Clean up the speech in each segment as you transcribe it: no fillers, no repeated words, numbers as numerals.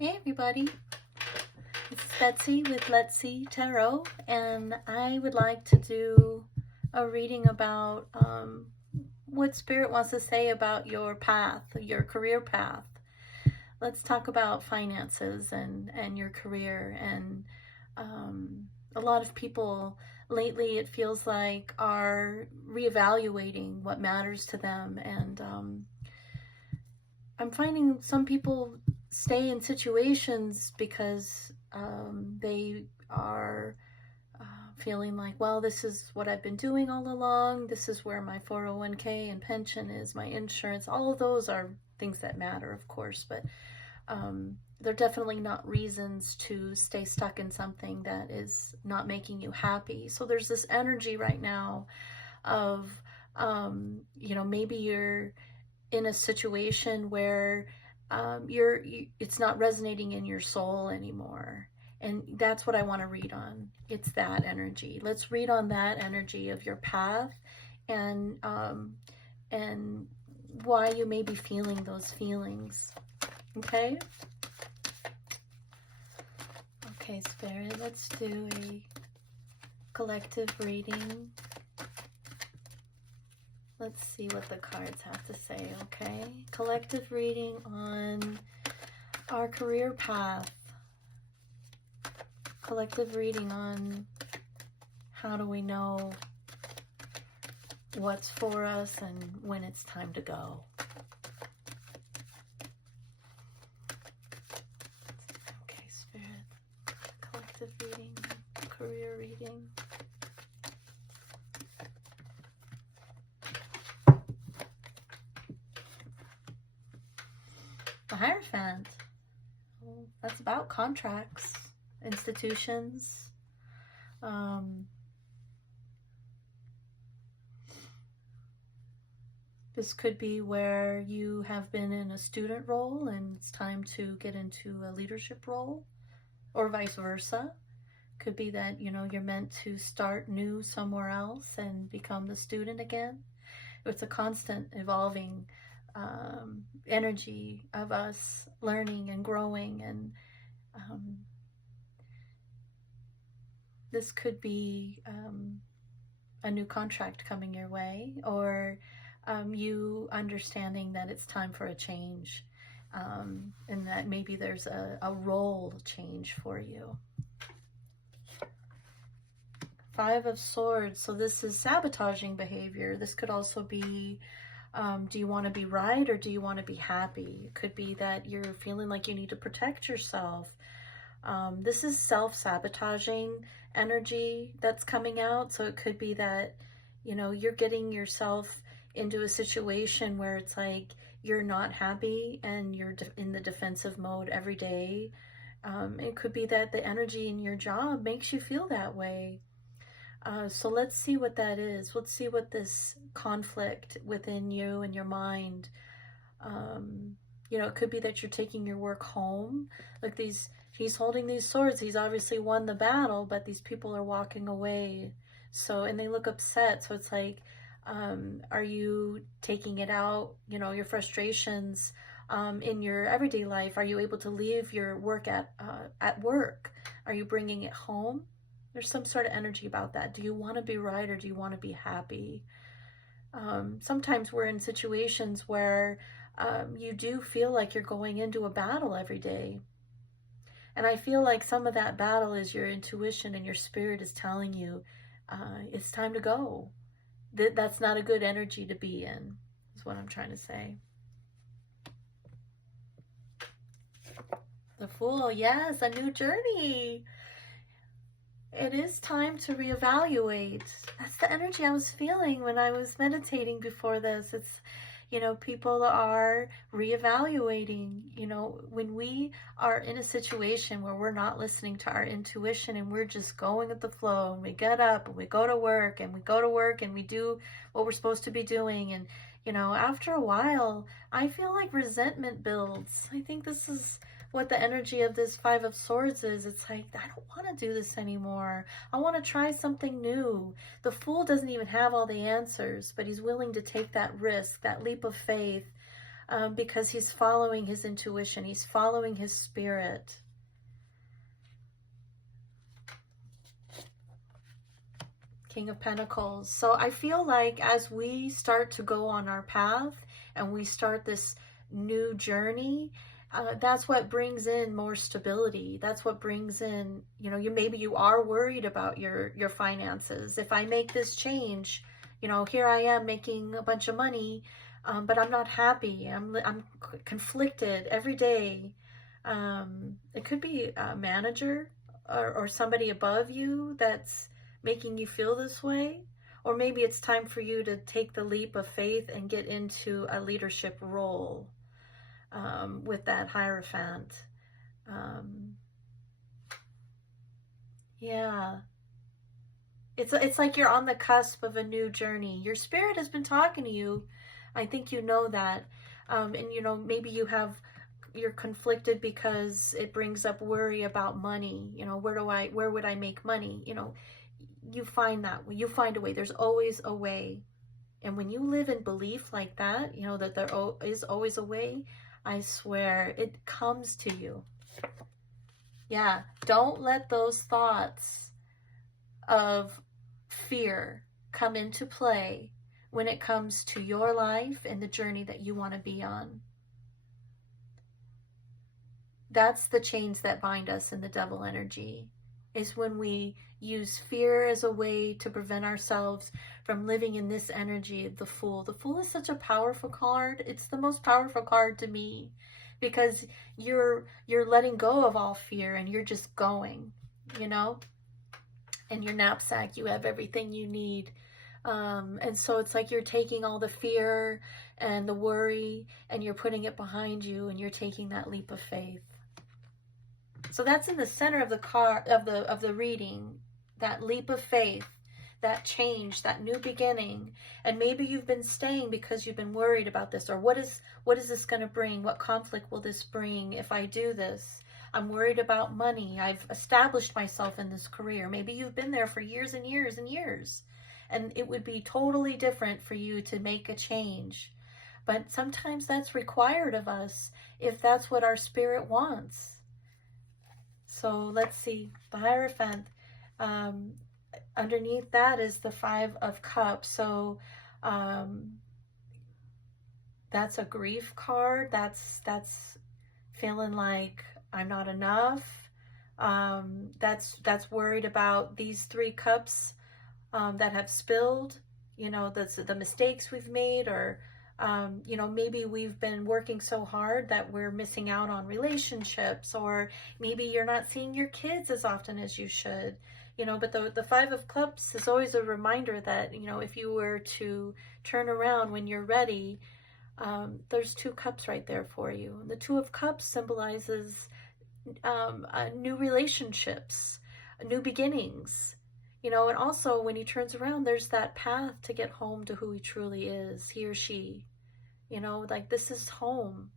Hey everybody, this is Betsy with Let's See Tarot, and I would like to do a reading about what Spirit wants to say about your path, your career path. Let's talk about finances and your career. And a lot of people lately, it feels like, are reevaluating what matters to them. And I'm finding some people stay in situations because they are feeling like, well, this is what I've been doing all along. This is where my 401k and pension is, my insurance. All of those are things that matter, of course, but they're definitely not reasons to stay stuck in something that is not making you happy. So there's this energy right now of, maybe you're in a situation where it's not resonating in your soul anymore, and that's what I want to read on. It's that energy. Let's read on that energy of your path, and why you may be feeling those feelings. Okay, Spirit, let's do a collective reading. Let's see what the cards have to say. Okay, collective reading on our career path. Collective reading on how do we know what's for us and when it's time to go. Okay, Spirit. Collective reading, career reading. The Hierophant. Well, that's about contracts, institutions. This could be where you have been in a student role and it's time to get into a leadership role, or vice versa. Could be that, you're meant to start new somewhere else and become the student again. It's a constant evolving energy of us learning and growing, and this could be a new contract coming your way, or you understanding that it's time for a change, and that maybe there's a role change for you. Five of Swords. So this is sabotaging behavior. This could also be, do you want to be right or do you want to be happy? It could be that you're feeling like you need to protect yourself. This is self-sabotaging energy that's coming out. So it could be that, you're getting yourself into a situation where it's like you're not happy and you're in the defensive mode every day. It could be that the energy in your job makes you feel that way. So let's see what that is. Let's see what this conflict within you and your mind, it could be that you're taking your work home. Like he's holding these swords. He's obviously won the battle, but these people are walking away. So, and they look upset. So it's like, are you taking it out, your frustrations in your everyday life? Are you able to leave your work at work? Are you bringing it home? There's some sort of energy about that. Do you want to be right or do you want to be happy? Sometimes we're in situations where you do feel like you're going into a battle every day. And I feel like some of that battle is your intuition and your spirit is telling you it's time to go. That's not a good energy to be in, is what I'm trying to say. The Fool, yes, a new journey. It is time to reevaluate. That's the energy I was feeling when I was meditating before this. It's, people are reevaluating. When we are in a situation where we're not listening to our intuition and we're just going with the flow, and we get up and we go to work and we go to work and we do what we're supposed to be doing. And, after a while, I feel like resentment builds. I think this is what the energy of this Five of Swords is. It's like, I don't want to do this anymore. I want to try something new. The Fool doesn't even have all the answers, but he's willing to take that risk, that leap of faith. because he's following his intuition. He's following his spirit. King of Pentacles. So I feel like as we start to go on our path and we start this new journey, that's what brings in more stability. That's what brings in, you know, maybe you are worried about your finances. If I make this change, you know, here I am making a bunch of money, but I'm not happy. I'm conflicted every day. It could be a manager or somebody above you that's making you feel this way. Or maybe it's time for you to take the leap of faith and get into a leadership role with that Hierophant. Yeah. It's like you're on the cusp of a new journey. Your spirit has been talking to you. I think you know that. And you know, maybe you're conflicted because it brings up worry about money. You know, where would I make money? You know, you find a way. There's always a way. And when you live in belief like that, you know, that there is always a way, I swear it comes to you. Yeah, don't let those thoughts of fear come into play when it comes to your life and the journey that you want to be on. That's the chains that bind us in the devil energy, is when we use fear as a way to prevent ourselves from living in this energy of the Fool. The Fool is such a powerful card. It's the most powerful card to me because you're letting go of all fear and you're just going, you know? In your knapsack, you have everything you need. And so it's like you're taking all the fear and the worry and you're putting it behind you and you're taking that leap of faith. So that's in the center of the card of the reading, that leap of faith, that change, that new beginning. And maybe you've been staying because you've been worried about this, or what is this going to bring? What conflict will this bring if I do this? I'm worried about money. I've established myself in this career. Maybe you've been there for years and years and years, and it would be totally different for you to make a change. But sometimes that's required of us if that's what our spirit wants. So let's see, the Hierophant, underneath that is the Five of Cups. So that's a grief card. That's feeling like I'm not enough. That's worried about these 3 cups that have spilled, you know, the mistakes we've made, or you know, maybe we've been working so hard that we're missing out on relationships, or maybe you're not seeing your kids as often as you should, you know. But the Five of Cups is always a reminder that, you know, if you were to turn around when you're ready, there's 2 cups right there for you. The Two of Cups symbolizes new relationships, new beginnings. You know, and also when he turns around, there's that path to get home to who he truly is, he or she. You know, like, this is home.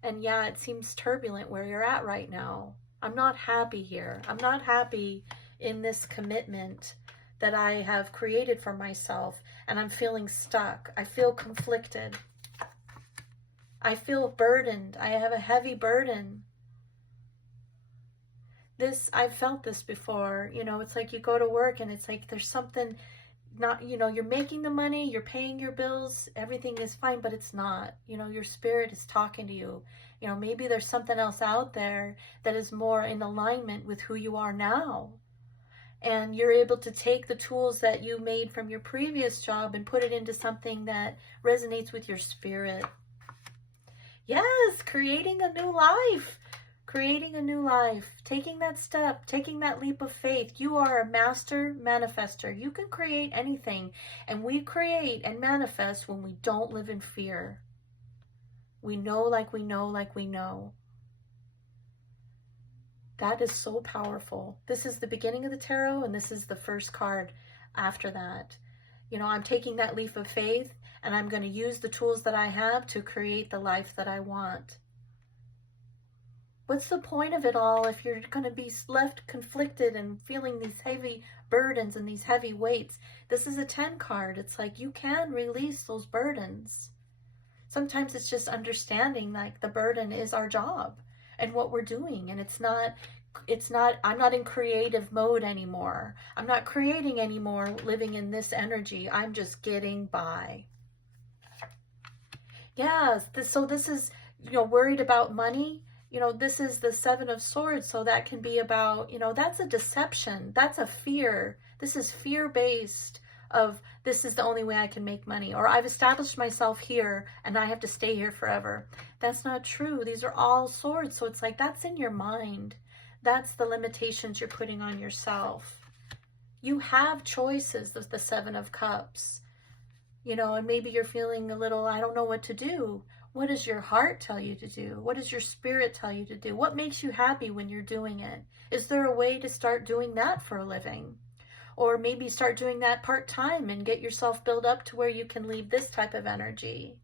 And yeah, it seems turbulent where you're at right now. I'm not happy here. I'm not happy in this commitment that I have created for myself, and I'm feeling stuck. I feel conflicted. I feel burdened. I have a heavy burden. I've felt this before, you know. It's like you go to work and it's like there's something not, you know, you're making the money, you're paying your bills, everything is fine, but it's not, you know. Your spirit is talking to you, you know. Maybe there's something else out there that is more in alignment with who you are now, and you're able to take the tools that you made from your previous job and put it into something that resonates with your spirit. Yes, creating a new life. Creating a new life, taking that step, taking that leap of faith. You are a master manifester. You can create anything, and we create and manifest when we don't live in fear. We know like we know like we know. That is so powerful. This is the beginning of the tarot, and this is the first card after that. You know, I'm taking that leap of faith, and I'm going to use the tools that I have to create the life that I want. What's the point of it all if you're going to be left conflicted and feeling these heavy burdens and these heavy weights? This is a 10 card. It's like you can release those burdens. Sometimes it's just understanding like the burden is our job and what we're doing. And I'm not in creative mode anymore. I'm not creating anymore, living in this energy. I'm just getting by. Yes, so this is, worried about money. This is the Seven of Swords, so that can be about, that's a deception. That's a fear. This is fear-based of this is the only way I can make money, or I've established myself here and I have to stay here forever. That's not true. These are all swords, so it's like that's in your mind. That's the limitations you're putting on yourself. You have choices, the Seven of Cups. And maybe you're feeling a little, I don't know what to do. What does your heart tell you to do? What does your spirit tell you to do? What makes you happy when you're doing it? Is there a way to start doing that for a living? Or maybe start doing that part-time and get yourself built up to where you can leave this type of energy.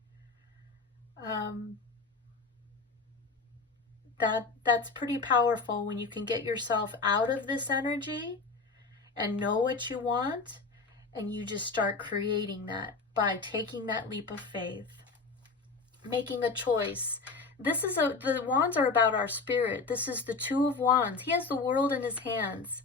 That's pretty powerful when you can get yourself out of this energy and know what you want, and you just start creating that by taking that leap of faith, making a choice. The wands are about our spirit. This is the Two of Wands. He has the world in his hands.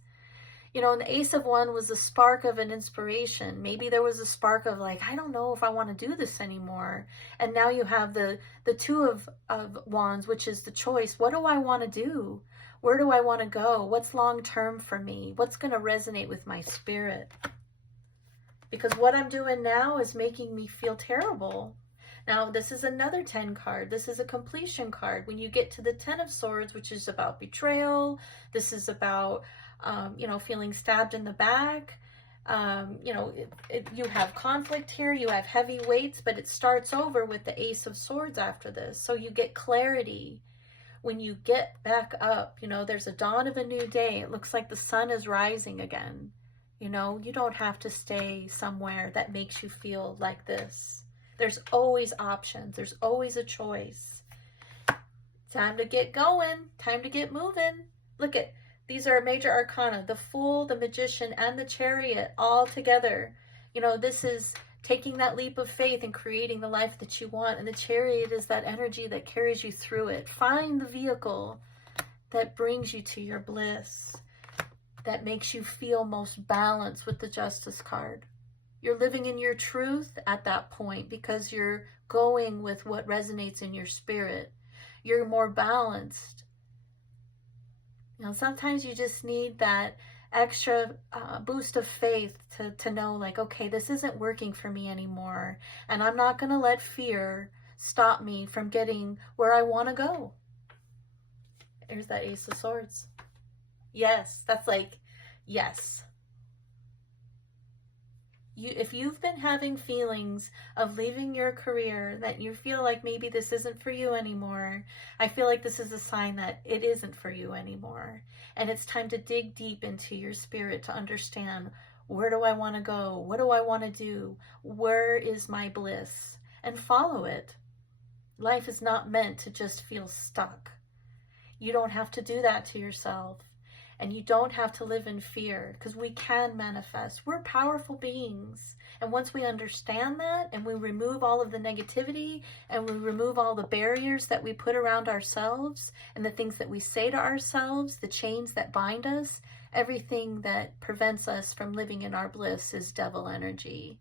And the Ace of Wands was a spark of an inspiration. Maybe there was a spark of like, I don't know if I want to do this anymore. And now you have the Two of Wands, which is the choice. What do I want to do? Where do I want to go? What's long term for me? What's going to resonate with my spirit? Because what I'm doing now is making me feel terrible. Now, this is another 10 card. This is a completion card. When you get to the 10 of Swords, which is about betrayal, this is about, feeling stabbed in the back. You have conflict here. You have heavy weights, but it starts over with the Ace of Swords after this. So you get clarity. When you get back up, there's a dawn of a new day. It looks like the sun is rising again. You don't have to stay somewhere that makes you feel like this. There's always options. There's always a choice. Time to get going. Time to get moving. Look at, these are major arcana. The Fool, the Magician, and the Chariot all together. This is taking that leap of faith and creating the life that you want. And the Chariot is that energy that carries you through it. Find the vehicle that brings you to your bliss, that makes you feel most balanced with the Justice card. You're living in your truth at that point because you're going with what resonates in your spirit. You're more balanced. Sometimes you just need that extra boost of faith to know like, okay, this isn't working for me anymore. And I'm not going to let fear stop me from getting where I want to go. There's that Ace of Swords. Yes, that's like, yes. If you've been having feelings of leaving your career, that you feel like maybe this isn't for you anymore, I feel like this is a sign that it isn't for you anymore. And it's time to dig deep into your spirit to understand, where do I want to go? What do I want to do? Where is my bliss? And follow it. Life is not meant to just feel stuck. You don't have to do that to yourself. And you don't have to live in fear, because we can manifest. We're powerful beings. And once we understand that, and we remove all of the negativity, and we remove all the barriers that we put around ourselves, and the things that we say to ourselves, the chains that bind us, everything that prevents us from living in our bliss is devil energy.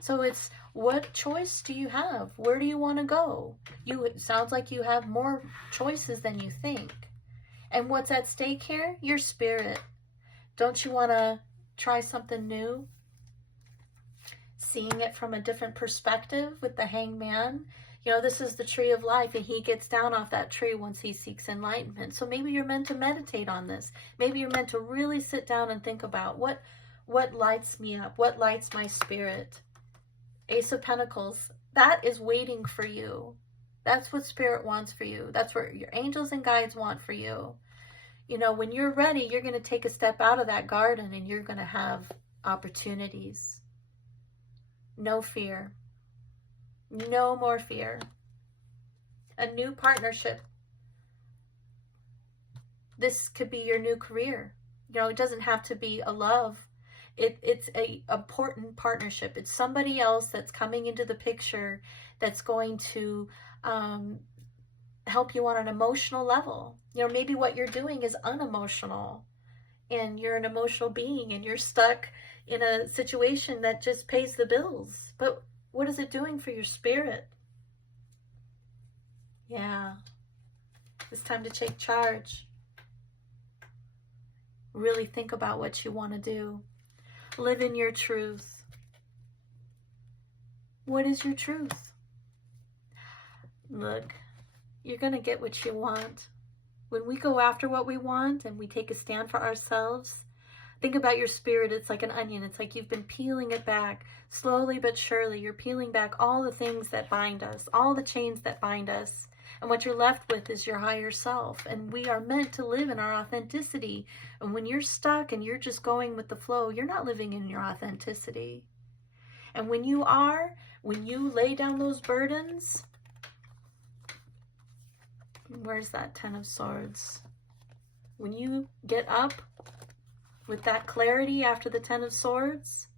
So it's, what choice do you have? Where do you want to go? It sounds like you have more choices than you think. And what's at stake here? Your spirit. Don't you want to try something new? Seeing it from a different perspective with the Hangman. This is the tree of life, and he gets down off that tree once he seeks enlightenment. So maybe you're meant to meditate on this. Maybe you're meant to really sit down and think about what lights me up, what lights my spirit. Ace of Pentacles, that is waiting for you. That's what Spirit wants for you. That's what your angels and guides want for you. When you're ready, you're going to take a step out of that garden and you're going to have opportunities. No fear. No more fear. A new partnership. This could be your new career. It doesn't have to be a love. It's a important partnership. It's somebody else that's coming into the picture that's going to help you on an emotional level. You know, maybe what you're doing is unemotional, and you're an emotional being, and you're stuck in a situation that just pays the bills. But what is it doing for your spirit? Yeah, it's time to take charge. Really think about what you want to do. Live in your truth. What is your truth? Look, you're going to get what you want. When we go after what we want and we take a stand for ourselves, think about your spirit. It's like an onion. It's like you've been peeling it back slowly but surely. You're peeling back all the things that bind us, all the chains that bind us. And what you're left with is your higher self. And we are meant to live in our authenticity. And when you're stuck and you're just going with the flow, you're not living in your authenticity. And when you lay down those burdens, where's that Ten of Swords? When you get up with that clarity after the Ten of Swords,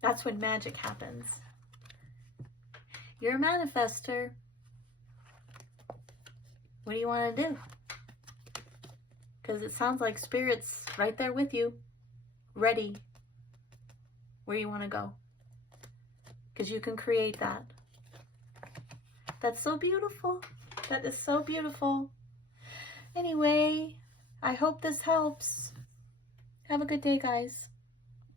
that's when magic happens. You're a manifester. What do you want to do? Because it sounds like Spirit's right there with you, ready where you want to go. Because you can create that. That's so beautiful. That is so beautiful. Anyway, I hope this helps. Have a good day, guys.